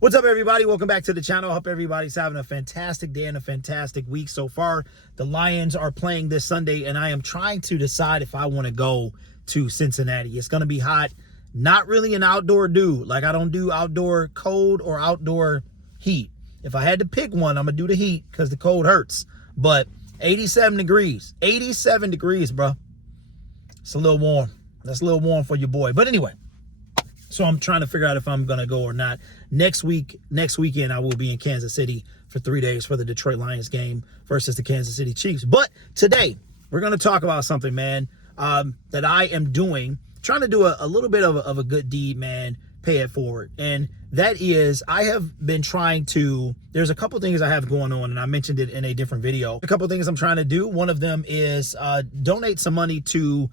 What's up, everybody? Welcome back to the channel. Hope everybody's having a fantastic day and a fantastic week so far. The Lions are playing this Sunday, and I am trying to decide if I want to go to Cincinnati. It's going to be hot. Not really an outdoor dude. Like, I don't do outdoor cold or outdoor heat. If I had to pick one, I'm going to do the heat because the cold hurts. But 87 degrees. 87 degrees, bro. It's a little warm. That's a little warm for your boy. But anyway. So I'm trying to figure out if I'm going to go or not. Next weekend, I will be in Kansas City for 3 days for the Detroit Lions game versus the Kansas City Chiefs. But today, we're going to talk about something, man, that I am doing. Trying to do a little bit of a good deed, man. Pay it forward. And that is, I have been trying to, there's a couple things I have going on, and I mentioned it in a different video. A couple things I'm trying to do. One of them is donate some money to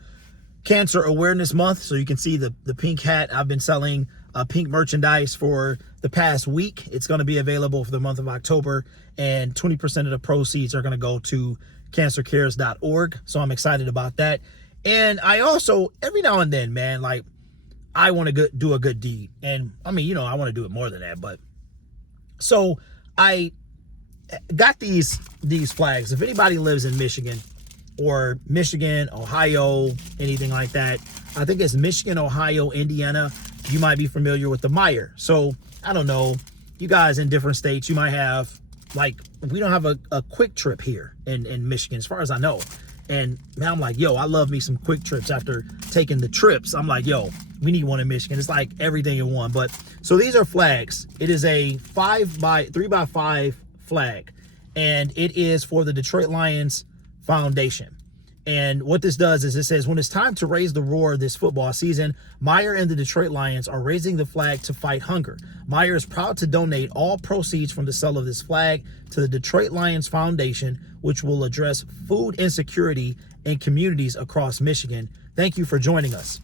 Cancer Awareness Month. So you can see the pink hat. I've been selling pink merchandise for the past week. It's going to be available for the month of October, and 20% of the proceeds are going to go to cancercares.org. So I'm excited about that. And I also, every now and then, man, like, I want to do a good deed. And I mean, you know, I want to do it more than that. But so I got these flags. If anybody lives in Michigan, or Michigan, Ohio, anything like that, I think it's Michigan, Ohio, Indiana, you might be familiar with the Meijer. So, I don't know, you guys in different states, you might have, like, we don't have a Quick Trip here in Michigan, as far as I know. And, man, I'm like, yo, I love me some Quick Trips. After taking the trips, I'm like, yo, we need one in Michigan. It's like everything in one. But, so these are flags. It is a 3x5 flag, and it is for the Detroit Lions Foundation. And what this does is it says, when it's time to raise the roar this football season, Meijer and the Detroit Lions are raising the flag to fight hunger. Meijer is proud to donate all proceeds from the sale of this flag to the Detroit Lions Foundation, which will address food insecurity in communities across Michigan. Thank you for joining us.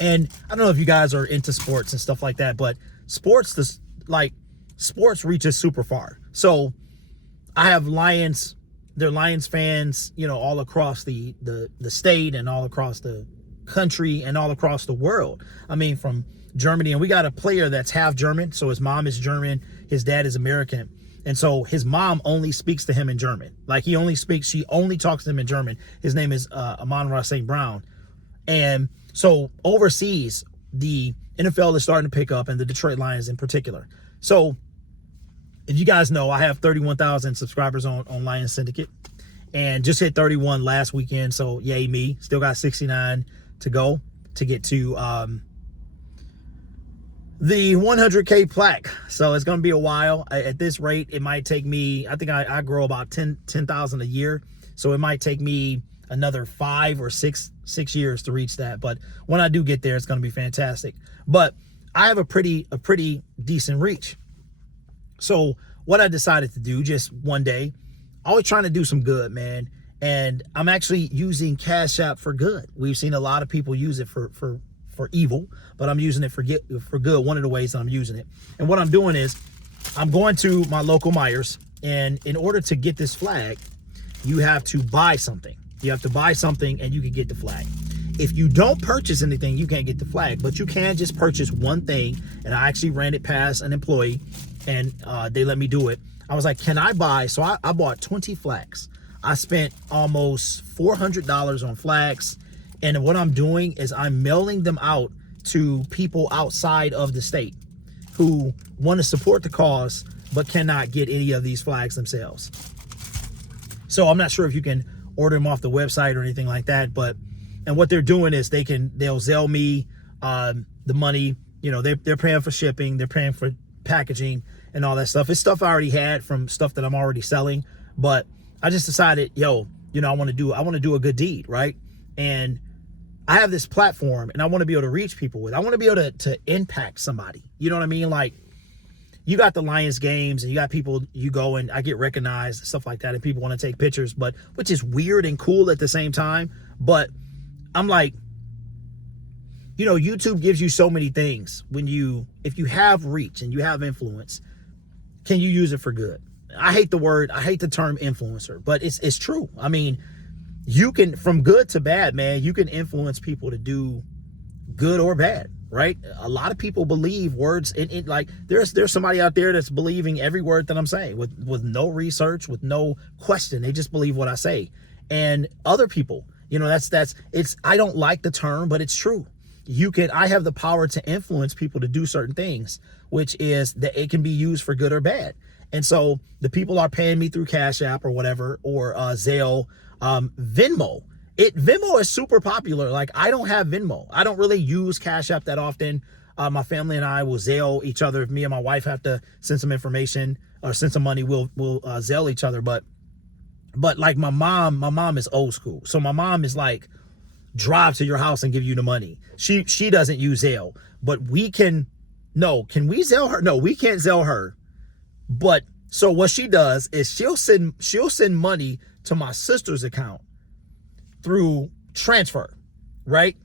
And I don't know if you guys are into sports and stuff like that, but sports reaches super far. So I have they're Lions fans, you know, all across the state and all across the country and all across the world. I mean, from Germany, and we got a player that's half German. So his mom is German, his dad is American. And so his mom only speaks to him in German. Like, she only talks to him in German. His name is Amon-Ra St. Brown. And so overseas, the NFL is starting to pick up, and the Detroit Lions in particular. So if you guys know, I have 31,000 subscribers on Lions Syndicate, and just hit 31 last weekend. So yay me. Still got 69 to go to get to the 100K plaque. So it's going to be a while. At this rate, it might take me, I think I grow about 10,000 a year. So it might take me another 5 or 6 years to reach that. But when I do get there, it's going to be fantastic. But I have a pretty decent reach. So what I decided to do just one day, always trying to do some good, man. And I'm actually using Cash App for good. We've seen a lot of people use it for evil, but I'm using it for good. One of the ways that I'm using it. And what I'm doing is I'm going to my local Meijers, and in order to get this flag, you have to buy something. You have to buy something and you can get the flag. If you don't purchase anything, you can't get the flag, but you can just purchase one thing. And I actually ran it past an employee, and they let me do it. I was like, can I buy? So I bought 20 flags. I spent almost $400 on flags. And what I'm doing is I'm mailing them out to people outside of the state who want to support the cause, but cannot get any of these flags themselves. So I'm not sure if you can order them off the website or anything like that, and what they're doing is they'll Zelle me the money. You know, they're paying for shipping, they're paying for packaging and all that stuff. It's stuff I already had from stuff that I'm already selling, but I just decided, yo, you know, I want to do a good deed, right? And I have this platform, and I want to be able to reach people with. I want to be able to impact somebody. You know what I mean? Like, you got the Lions games, and you got people, you go and I get recognized, stuff like that, and people want to take pictures, but which is weird and cool at the same time. But I'm like, you know, YouTube gives you so many things. If you have reach and you have influence, can you use it for good? I hate the term influencer, but it's true. I mean, you can, from good to bad, man, you can influence people to do good or bad. right? A lot of people believe words like there's somebody out there that's believing every word that I'm saying with no research, with no question. They just believe what I say. And other people, you know, it's I don't like the term, but it's true. I have the power to influence people to do certain things, which is that it can be used for good or bad. And so the people are paying me through Cash App or whatever, or Zelle, Venmo. Venmo is super popular. Like, I don't have Venmo. I don't really use Cash App that often. My family and I will Zelle each other. If me and my wife have to send some information or send some money, we'll Zelle each other. But like my mom is old school. So my mom is like, drive to your house and give you the money. She doesn't use Zelle, but can we Zelle her? No, we can't Zelle her. But so what she does is she'll send money to my sister's account through transfer, right?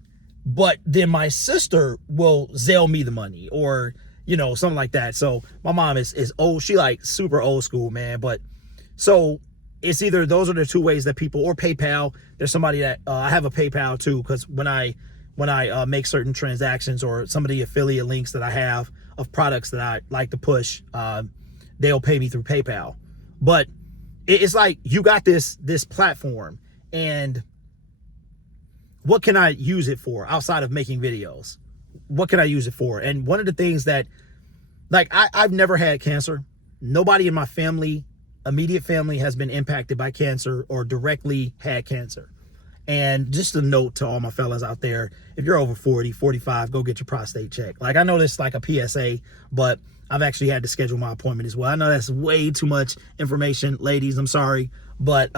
But then my sister will Zelle me the money, or, you know, something like that. So my mom is old. She like super old school, man. But so it's either those are the two ways that people, or PayPal. There's somebody that I have a PayPal too, because when I make certain transactions, or some of the affiliate links that I have of products that I like to push, they'll pay me through PayPal. But it's like, you got this platform, and what can I use it for outside of making videos? What can I use it for? And one of the things that, like, I've never had cancer. Nobody in my family, immediate family, has been impacted by cancer or directly had cancer. And just a note to all my fellas out there, if you're over 40, 45, go get your prostate checked. Like, I know this is like a PSA, but I've actually had to schedule my appointment as well. I know that's way too much information, ladies, I'm sorry, but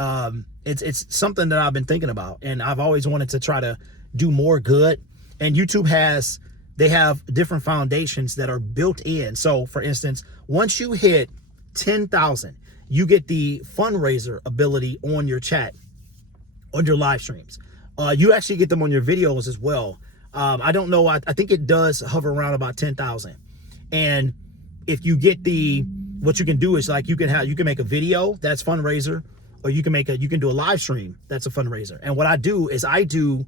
it's something that I've been thinking about, and I've always wanted to try to do more good. And YouTube they have different foundations that are built in. So for instance, once you hit 10,000, you get the fundraiser ability on your chat, on your live streams. You actually get them on your videos as well. I don't know, I think it does hover around about 10,000. And if you get what you can do is, like, you can make a video that's fundraiser, or you can do a live stream that's a fundraiser. And what I do is I do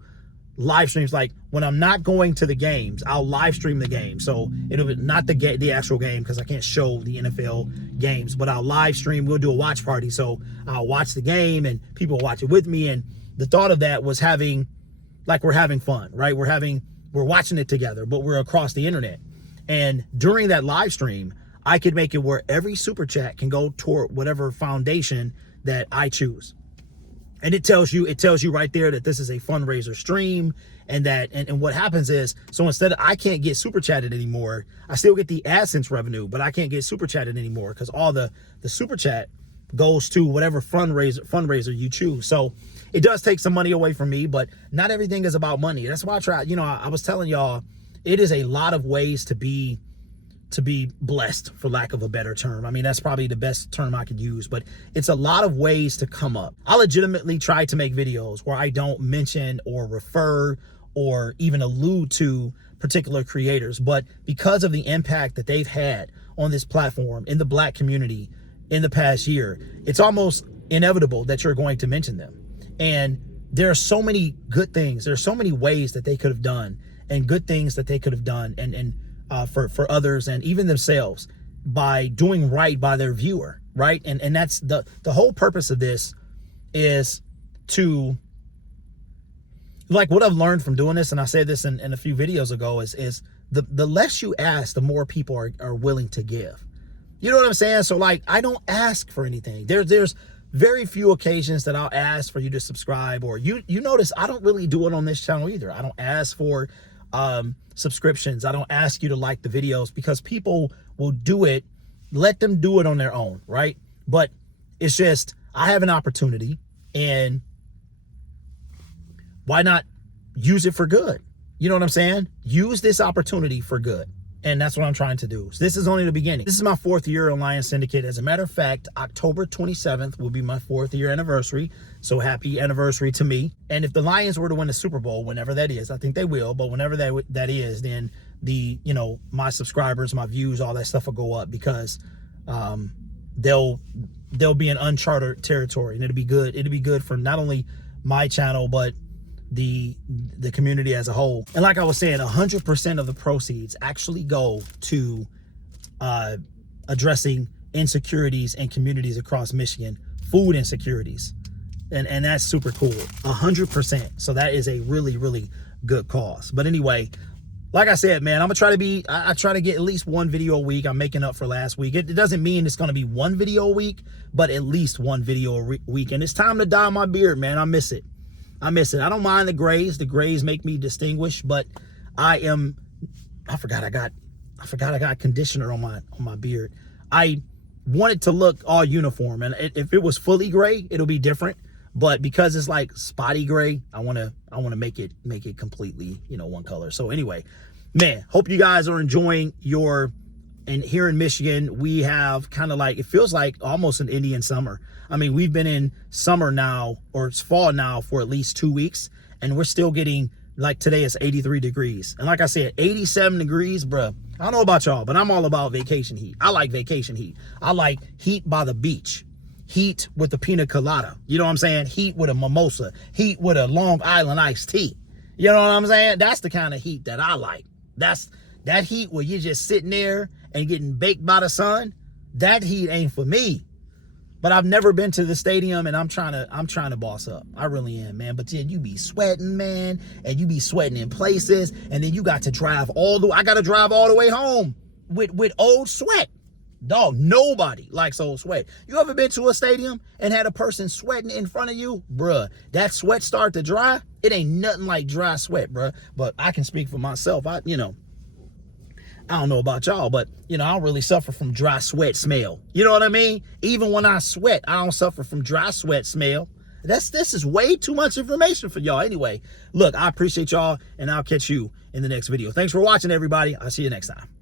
live streams. Like, when I'm not going to the games, I'll live stream the game. So it'll be not the actual game, because I can't show the NFL games, but I'll live stream. We'll do a watch party. So I'll watch the game and people watch it with me. And the thought of that was we're having fun, right? We're watching it together, but we're across the internet. And during that live stream, I could make it where every super chat can go toward whatever foundation that I choose. And it tells you right there that this is a fundraiser stream, and what happens is, so instead of, I can't get super chatted anymore, I still get the AdSense revenue, but I can't get super chatted anymore, because all the super chat goes to whatever fundraiser you choose. So it does take some money away from me, but not everything is about money. That's why I try, I was telling y'all, it is a lot of ways to be blessed, for lack of a better term. I mean, that's probably the best term I could use, but it's a lot of ways to come up. I legitimately try to make videos where I don't mention or refer or even allude to particular creators, but because of the impact that they've had on this platform in the Black community in the past year, it's almost inevitable that you're going to mention them. And there are so many good things. There's so many ways that they could have done, and good things that they could have done, and for others and even themselves, by doing right by their viewer, right? And that's the whole purpose of this, is to, like, what I've learned from doing this, and I said this in a few videos ago, is the less you ask, the more people are willing to give. You know what I'm saying? So, like, I don't ask for anything. There's very few occasions that I'll ask for you to subscribe, or you notice I don't really do it on this channel either. I don't ask for subscriptions. I don't ask you to like the videos, because people will do it. Let them do it on their own, right? But it's just, I have an opportunity, and why not use it for good? You know what I'm saying? Use this opportunity for good. And that's what I'm trying to do. So this is only the beginning. This is my 4th year on Lion Syndicate. As a matter of fact, October 27th will be my 4th year anniversary. So happy anniversary to me. And if the Lions were to win the Super Bowl, whenever that is, I think they will, but whenever that is, then my subscribers, my views, all that stuff will go up, because they'll be in uncharted territory, and it'll be good. It'll be good for not only my channel, but the community as a whole. And like I was saying, 100% of the proceeds actually go to addressing insecurities in communities across Michigan, food insecurities. And that's super cool. 100%. So that is a really, really good cause. But anyway, like I said, man, I'm gonna try to be, I try to get at least one video a week. I'm making up for last week. It doesn't mean it's gonna be one video a week, but at least one video a week. And it's time to dye my beard, man. I miss it. I miss it. I don't mind the grays. The grays make me distinguished, but I forgot I got conditioner on my beard. I want it to look all uniform, and if it was fully gray, it'll be different. But because it's like spotty gray, I want to make it completely, one color. So anyway, man, hope you guys are enjoying and here in Michigan, we have kind of like, it feels like almost an Indian summer. I mean, we've been in summer now, or it's fall now, for at least 2 weeks, and we're still getting, like today it's 83 degrees. And like I said, 87 degrees, bruh. I don't know about y'all, but I'm all about vacation heat. I like vacation heat. I like heat by the beach. Heat with the pina colada. You know what I'm saying? Heat with a mimosa. Heat with a Long Island iced tea. You know what I'm saying? That's the kind of heat that I like. That's that heat where you're just sitting there and getting baked by the sun. That heat ain't for me. But I've never been to the stadium, and I'm trying to boss up. I really am, man. But then you be sweating, man, and you be sweating in places, and then you got to drive I got to drive all the way home with old sweat. Dog, nobody likes old sweat. You ever been to a stadium and had a person sweating in front of you? Bruh, that sweat start to dry. It ain't nothing like dry sweat, bruh. But I can speak for myself. I don't know about y'all, but, I don't really suffer from dry sweat smell. You know what I mean? Even when I sweat, I don't suffer from dry sweat smell. This is way too much information for y'all. Anyway, look, I appreciate y'all, and I'll catch you in the next video. Thanks for watching, everybody. I'll see you next time.